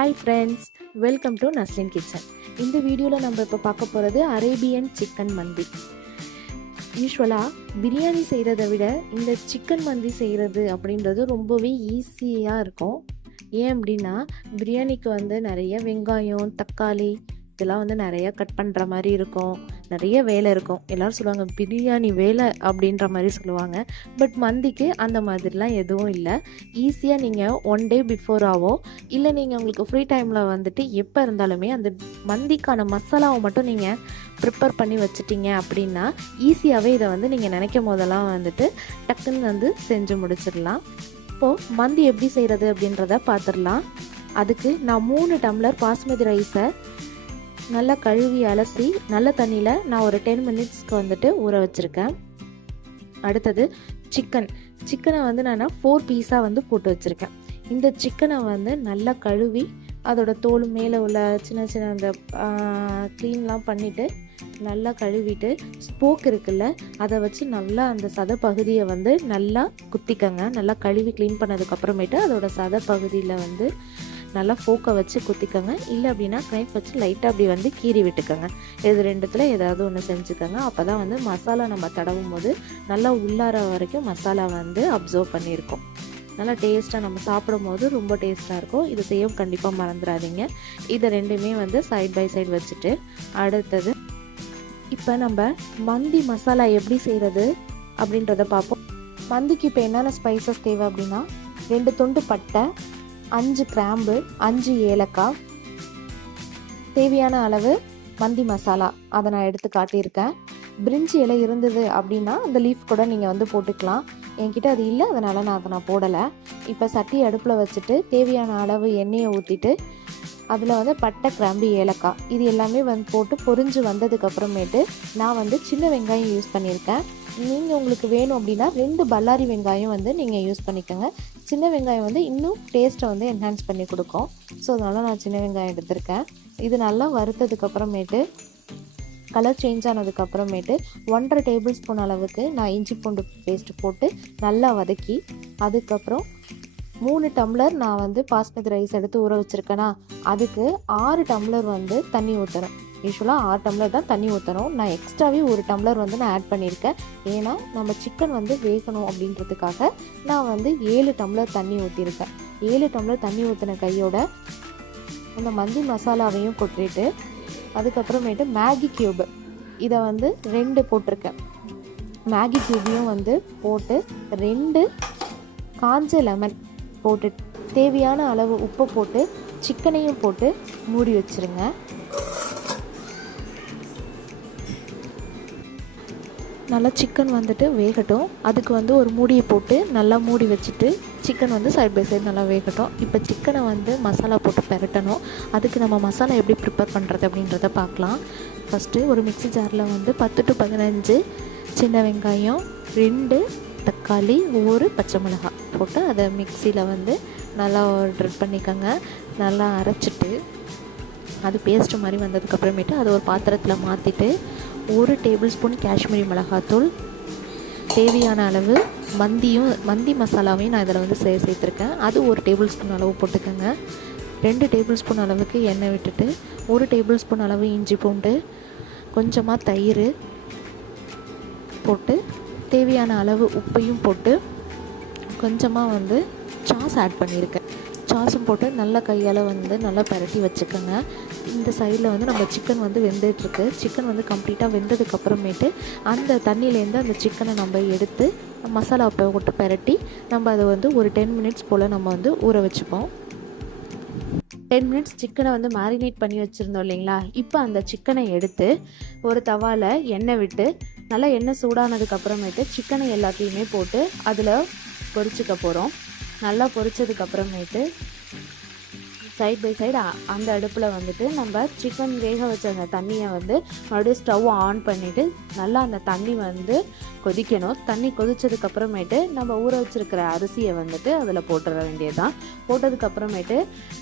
Hi friends welcome to Nazlin kitchen இந்த வீடியோவில் நம்ம இப்போ பார்க்க போகிறது அரேபியன் சிக்கன் மந்தி. யூஸ்வலாக பிரியாணி செய்கிறத விட இந்த சிக்கன் மந்தி செய்கிறது அப்படின்றது ரொம்பவே ஈஸியாக இருக்கும். ஏன் அப்படின்னா பிரியாணிக்கு வந்து நிறைய வெங்காயம் தக்காளி இதெல்லாம் வந்து நிறைய கட் பண்ணுற மாதிரி இருக்கும். நிறைய வேலை இருக்கும். எல்லோரும் சொல்லுவாங்க பிரியாணி வேலை அப்படின்ற மாதிரி சொல்லுவாங்க. பட் மந்திக்கு அந்த மாதிரிலாம் எதுவும் இல்லை. ஈஸியாக நீங்கள் ஒன் டே பிஃபோராகவோ இல்லை நீங்கள் உங்களுக்கு ஃப்ரீ டைமில் வந்துட்டு எப்போ இருந்தாலுமே அந்த மந்திக்கான மசாலாவை மட்டும் நீங்கள் ப்ரிப்பேர் பண்ணி வச்சுட்டீங்க அப்படின்னா ஈஸியாகவே இதை வந்து நீங்கள் நினைக்கும் போதெல்லாம் வந்துட்டு டக்குன்னு வந்து செஞ்சு முடிச்சிடலாம். இப்போது மந்தி எப்படி செய்கிறது அப்படின்றத பார்த்துடலாம். அதுக்கு நான் மூணு டம்ளர் பாஸ்மதி ரைஸை நல்லா கழுவி அலசி நல்ல தண்ணியில் நான் ஒரு டென் மினிட்ஸ்க்கு வந்துட்டு ஊற வச்சுருக்கேன். அடுத்தது சிக்கன் சிக்கனை வந்து நான் ஃபோர் பீஸாக வந்து போட்டு வச்சுருக்கேன். இந்த சிக்கனை வந்து நல்லா கழுவி அதோட தோல் மேலே உள்ள சின்ன சின்ன அந்த க்ளீன்லாம் பண்ணிவிட்டு நல்லா கழுவிட்டு ஸ்போக் இருக்குல்ல அதை வச்சு நல்லா அந்த சத பகுதியை வந்து நல்லா குத்திக்கங்க. நல்லா கழுவி க்ளீன் பண்ணதுக்கப்புறமேட்டு அதோட சத பகுதியில் வந்து நல்லா ஃபோக்கை வச்சு குத்திக்கோங்க. இல்லை அப்படின்னா நைஃப் வச்சு லைட்டாக அப்படி வந்து கீறி விட்டுக்கோங்க. இது ரெண்டுத்தில் ஏதாவது ஒன்று செஞ்சுக்கோங்க. அப்போ தான் வந்து மசாலா நம்ம தடவும் போது நல்லா உள்ளார வரைக்கும் மசாலா வந்து அப்சர்வ் பண்ணியிருக்கோம். நல்லா டேஸ்ட்டாக நம்ம சாப்பிடும் போது ரொம்ப டேஸ்ட்டாக இருக்கும். இது செய்யவும் கண்டிப்பாக மறந்துடாதீங்க இதை ரெண்டுமே வந்து சைட் பை சைடு வச்சுட்டு அடுத்தது இப்போ நம்ம மந்தி மசாலா எப்படி செய்கிறது அப்படின்றத பார்ப்போம். மந்திக்கு இப்போ என்னென்ன ஸ்பைசஸ் தேவை அப்படின்னா ரெண்டு துண்டு பட்டை அஞ்சு கிராம்பு அஞ்சு ஏலக்காய் தேவையான அளவு மந்தி மசாலா. அதை நான் எடுத்து காட்டியிருக்கேன். பிரிஞ்சி இலை இருந்தது அப்படின்னா அந்த லீஃப் கூட நீங்கள் வந்து போட்டுக்கலாம். என்கிட்ட அது இல்லை அதனால் நான் அதை நான் போடலை. இப்போ சட்டி அடுப்பில் வச்சுட்டு தேவையான அளவு எண்ணெயை ஊற்றிட்டு அதில் வந்து பட்டை கிராம்பு ஏலக்காய். இது எல்லாமே வந்து போட்டு பொறிஞ்சு வந்ததுக்கப்புறமேட்டு நான் வந்து சின்ன வெங்காயம் யூஸ் பண்ணியிருக்கேன். நீங்கள் உங்களுக்கு வேணும் அப்படின்னா ரெண்டு பல்லாரி வெங்காயம் வந்து நீங்கள் யூஸ் பண்ணிக்கோங்க. சின்ன வெங்காயம் வந்து இன்னும் டேஸ்ட்டை வந்து என்ஹான்ஸ் பண்ணி கொடுக்கும். ஸோ அதனால் நான் சின்ன வெங்காயம் எடுத்திருக்கேன். இது நல்லா வறுத்ததுக்கப்புறமேட்டு கலர் சேஞ்ச் ஆனதுக்கப்புறமேட்டு ஒன்றரை டேபிள் ஸ்பூன் அளவுக்கு நான் இஞ்சி பூண்டு பேஸ்ட்டு போட்டு நல்லா வதக்கி அதுக்கப்புறம் மூணு டம்ளர் நான் வந்து பாஸ்மதி ரைஸ் எடுத்து ஊற வச்சுருக்கேனா அதுக்கு ஆறு டம்ளர் வந்து தண்ணி ஊற்றுறேன் யூஸ்வலாக ஆறு டம்ளர் தான் தண்ணி ஊற்றணும் நான் எக்ஸ்ட்ராவே ஒரு டம்ளர் வந்து நான் ஆட் பண்ணியிருக்கேன். ஏன்னா நம்ம சிக்கன் வந்து வேகணும் அப்படின்றதுக்காக நான் வந்து ஏழு டம்ளர் தண்ணி ஊற்றிருக்கேன் ஏழு டம்ளர் தண்ணி ஊற்றின கையோட அந்த மந்தி மசாலாவையும் கொட்டிட்டு அதுக்கப்புறமேட்டு மேகி கியூப் இதை வந்து ரெண்டு போட்டிருக்கேன். மேகி கியூபையும் வந்து போட்டு ரெண்டு காஞ்ச லெமன் போட்டு தேவையான அளவு உப்பு போட்டு சிக்கனையும் போட்டு மூடி வச்சுருங்க. நல்லா சிக்கன் வந்துட்டு வேகட்டும். அதுக்கு வந்து ஒரு மூடியை போட்டு நல்லா மூடி வச்சுட்டு சிக்கன் வந்து சைட் பை சைடு நல்லா வேகட்டும். இப்போ சிக்கனை வந்து மசாலா போட்டு பெரட்டணும். அதுக்கு நம்ம மசாலா எப்படி ப்ரிப்பேர் பண்ணுறது அப்படின்றத பார்க்கலாம். ஃபஸ்ட்டு ஒரு மிக்சி ஜாரில் வந்து பத்து டு பதினஞ்சு சின்ன வெங்காயம் ரெண்டு தக்காளி ஒரு பச்சை மிளகாய் போட்டு அதை மிக்சியில் வந்து நல்லா ட்ரெட் பண்ணிக்கோங்க. நல்லா அரைச்சிட்டு அது பேஸ்ட்டு மாதிரி வந்ததுக்கப்புறமேட்டு அதை ஒரு பாத்திரத்தில் மாற்றிட்டு ஒரு டேபிள் ஸ்பூன் காஷ்மீரி மிளகாத்தூள். தேவையான அளவு மந்தியும் மந்தி மசாலாவையும் நான் இதில் வந்து சே சேர்த்துருக்கேன். அது ஒரு டேபிள் ஸ்பூன் அளவு போட்டுக்கோங்க. ரெண்டு டேபிள் ஸ்பூன் அளவுக்கு எண்ணெய் விட்டுட்டு ஒரு டேபிள் ஸ்பூன் அளவு இஞ்சி பூண்டு கொஞ்சமாக தயிர் போட்டு தேவையான அளவு உப்பையும் போட்டு கொஞ்சமாக வந்து சாஸ் ஆட் பண்ணியிருக்கேன். சாஸும் போட்டு நல்லா கையால் வந்து நல்லா பரட்டி வச்சுக்கோங்க. இந்த சைடில் வந்து நம்ம சிக்கன் வந்து வெந்துட்டுருக்கு. சிக்கன் வந்து கம்ப்ளீட்டாக வெந்ததுக்கப்புறமேட்டு அந்த தண்ணியிலேருந்து அந்த சிக்கனை நம்ம எடுத்து மசாலா போட்டு பரட்டி நம்ம அதை வந்து ஒரு டென் மினிட்ஸ் போல் நம்ம வந்து ஊற வச்சுப்போம். டென் மினிட்ஸ் சிக்கனை வந்து மேரினேட் பண்ணி வச்சுருந்தோம் இல்லைங்களா? இப்போ அந்த சிக்கனை எடுத்து ஒரு தவாவில் எண்ணெய் விட்டு நல்லா எண்ணெய் சூடானதுக்கப்புறமேட்டு சிக்கனை எல்லாத்தையுமே போட்டு அதில் பொரிச்சிக்க போகிறோம் நல்லா பொரிச்சதுக்கப்புறமேட்டு சைட் பை சைடு அந்த அடுப்பில் வந்துட்டு நம்ம சிக்கன் வேக வச்ச அந்த தண்ணியை வந்து மறுபடியும் ஸ்டவ் ஆன் பண்ணிவிட்டு நல்லா அந்த தண்ணி வந்து கொதிக்கணும். தண்ணி கொதிச்சதுக்கப்புறமேட்டு நம்ம ஊற வச்சுருக்கிற அரிசியை வந்துட்டு அதில் போட்டுற வேண்டியதுதான். போட்டதுக்கப்புறமேட்டு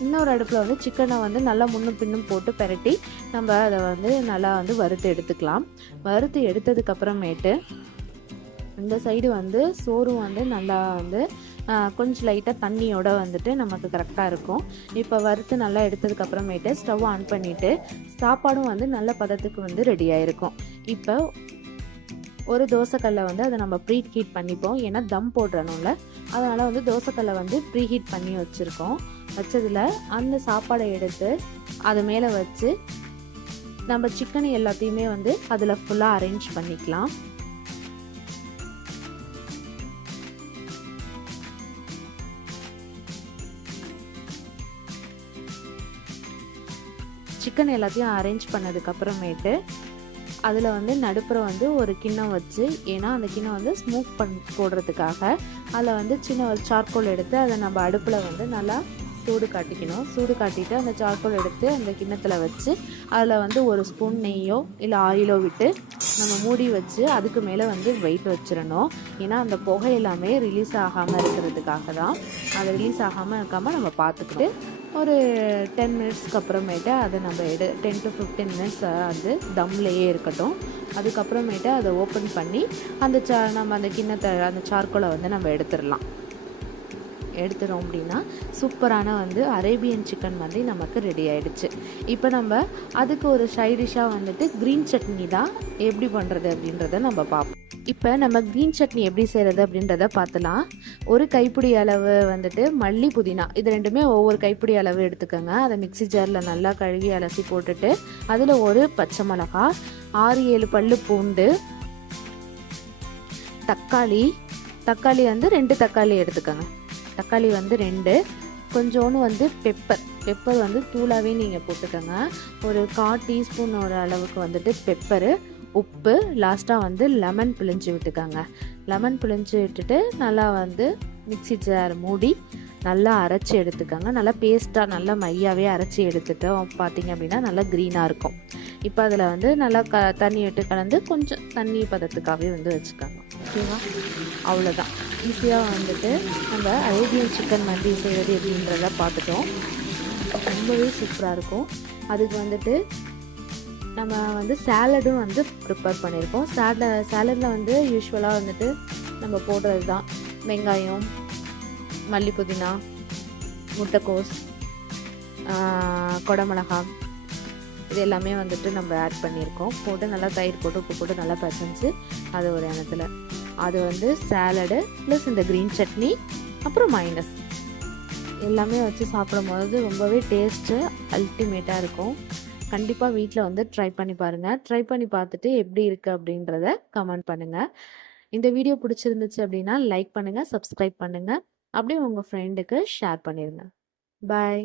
இன்னொரு அடுப்பில் வந்து சிக்கனை வந்து நல்லா முன்னும் பின்னும் போட்டு பெரட்டி நம்ம அதை வந்து நல்லா வந்து வறுத்து எடுத்துக்கலாம். வறுத்து எடுத்ததுக்கப்புறமேட்டு இந்த சைடு வந்து சோறும் வந்து நல்லா வந்து கொஞ்சம் லைட்டாக தண்ணியோட வந்துட்டு நமக்கு கரெக்டாக இருக்கும். இப்போ வறுத்து நல்லா எடுத்ததுக்கப்புறமேட்டு ஸ்டவ் ஆன் பண்ணிவிட்டு சாப்பாடும் வந்து நல்ல பதத்துக்கு வந்து ரெடியாக இருக்கும் இப்போ ஒரு தோசைக்கல்லை வந்து அதை நம்ம ப்ரீ ஹீட் பண்ணிப்போம். ஏன்னா தம் போடுறணும்ல அதனால் வந்து தோசைக்கல்லை வந்து ப்ரீ ஹீட் பண்ணி வச்சுருக்கோம். வச்சதில் அந்த சாப்பாடை எடுத்து அது மேலே வச்சு நம்ம சிக்கனை எல்லாத்தையுமே வந்து அதில் ஃபுல்லாக அரேஞ்ச் பண்ணிக்கலாம். சிக்கன் எல்லாத்தையும் அரேஞ்ச் பண்ணதுக்கப்புறமேட்டு அதில் வந்து நடுப்புற வந்து ஒரு கிண்ணம் வச்சு ஏன்னா அந்த கிண்ணம் வந்து ஸ்மோக் பண் போடுறதுக்காக அதில் வந்து சின்ன ஒரு சார்கோல் எடுத்து அதை நம்ம அடுப்பில் வந்து நல்லா சூடு காட்டிக்கணும். சூடு காட்டிட்டு அந்த சார்கோல் எடுத்து அந்த கிண்ணத்தில் வச்சு அதில் வந்து ஒரு ஸ்பூன் நெய்யோ இல்லை ஆயிலோ விட்டு நம்ம மூடி வச்சு அதுக்கு மேலே வந்து வெயிட் வச்சிடணும். ஏன்னா அந்த புகை எல்லாமே ரிலீஸ் ஆகாமல் இருக்கிறதுக்காக தான். அது ரிலீஸ் ஆகாமல் இருக்காமல் நம்ம பார்த்துக்கிட்டு ஒரு டென் மினிட்ஸ்க்கு அப்புறமேட்டு அதை நம்ம எடு டென் டு ஃபிஃப்டீன் மினிட்ஸ் வந்து தம்லேயே இருக்கட்டும். அதுக்கப்புறமேட்டு அதை ஓப்பன் பண்ணி அந்த சா நம்ம அந்த கிண்ணத்தை அந்த சார்கோலை வந்து நம்ம எடுத்துடலாம். எடுத்துட்டோம் அப்படின்னா சூப்பரான வந்து அரேபியன் சிக்கன் வந்து நமக்கு ரெடி ஆகிடுச்சு இப்போ நம்ம அதுக்கு ஒரு சைடிஷாக வந்துட்டு க்ரீன் சட்னி தான் எப்படி பண்ணுறது அப்படின்றத நம்ம பார்ப்போம். இப்போ நம்ம க்ரீன் சட்னி எப்படி செய்கிறது அப்படின்றத பார்த்துலாம். ஒரு கைப்பிடி அளவு வந்துட்டு மல்லி புதினா. இது ரெண்டுமே ஒவ்வொரு கைப்பிடி அளவு எடுத்துக்கோங்க. அதை மிக்ஸி ஜாரில் நல்லா கழுவி அலசி போட்டுட்டு அதில் ஒரு பச்சை மிளகா ஆறு ஏழு பல்லு பூண்டு தக்காளி. தக்காளி வந்து ரெண்டு தக்காளி எடுத்துக்கோங்க. தக்காளி வந்து ரெண்டு. கொஞ்சோன்னு வந்து பெப்பர் பெப்பர் வந்து தூளாகவே நீங்கள் போட்டுக்கோங்க. ஒரு கால் டீஸ்பூனோட அளவுக்கு வந்துட்டு பெப்பரு உப்பு லாஸ்ட்டாக வந்து லெமன் பிழிஞ்சு விட்டுக்கோங்க. லெமன் பிழிஞ்சு விட்டுட்டு நல்லா வந்து மிக்ஸி ஜார் மூடி நல்லா அரைச்சி எடுத்துக்கோங்க. நல்லா பேஸ்ட்டாக நல்லா மையாவே அரைச்சி எடுத்துட்டோம். பார்த்தீங்க அப்படின்னா நல்லா க்ரீனாக இருக்கும். இப்போ அதில் வந்து நல்லா க தண்ணி விட்டு கலந்து கொஞ்சம் தண்ணி பதத்துக்காகவே வந்து வச்சுக்கோங்க. ஓகேவா? அவ்வளோதான் ஈஸியாக வந்துட்டு நம்ம அரேபியன் சிக்கன் மந்தி செய்கிறது எப்படின்றத பார்த்துட்டோம். ரொம்பவே சூப்பராக இருக்கும். அதுக்கு வந்துட்டு நம்ம வந்து சேலடும் வந்து ப்ரிப்பேர் பண்ணியிருக்கோம். சேல சேலடில் வந்து யூஸ்வலாக வந்துட்டு நம்ம போடுறது தான். வெங்காயம் மல்லி புதினா முட்டைக்கோஸ் ஆஹ், இது எல்லாமே வந்துட்டு நம்ம ஆட் பண்ணியிருக்கோம். போட்டு நல்லா தயிர் போட்டு உப்பு போட்டு நல்லா பசஞ்சு அது ஒரு இடத்துல அது வந்து சேலடு ப்ளஸ் இந்த க்ரீன் சட்னி அப்புறம் மைனஸ் எல்லாமே வச்சு சாப்பிடும்போது ரொம்பவே டேஸ்ட்டு அல்டிமேட்டாக இருக்கும். கண்டிப்பாக வீட்டில் வந்து ட்ரை பண்ணி பாருங்கள் ட்ரை பண்ணி பார்த்துட்டு எப்படி இருக்குது அப்படின்றத கமெண்ட் பண்ணுங்கள் இந்த வீடியோ பிடிச்சிருந்துச்சு அப்படின்னா லைக் பண்ணுங்கள் சப்ஸ்கிரைப் பண்ணுங்கள் அப்படியே உங்கள் ஃப்ரெண்டுக்கு ஷேர் பண்ணிடுங்க பாய்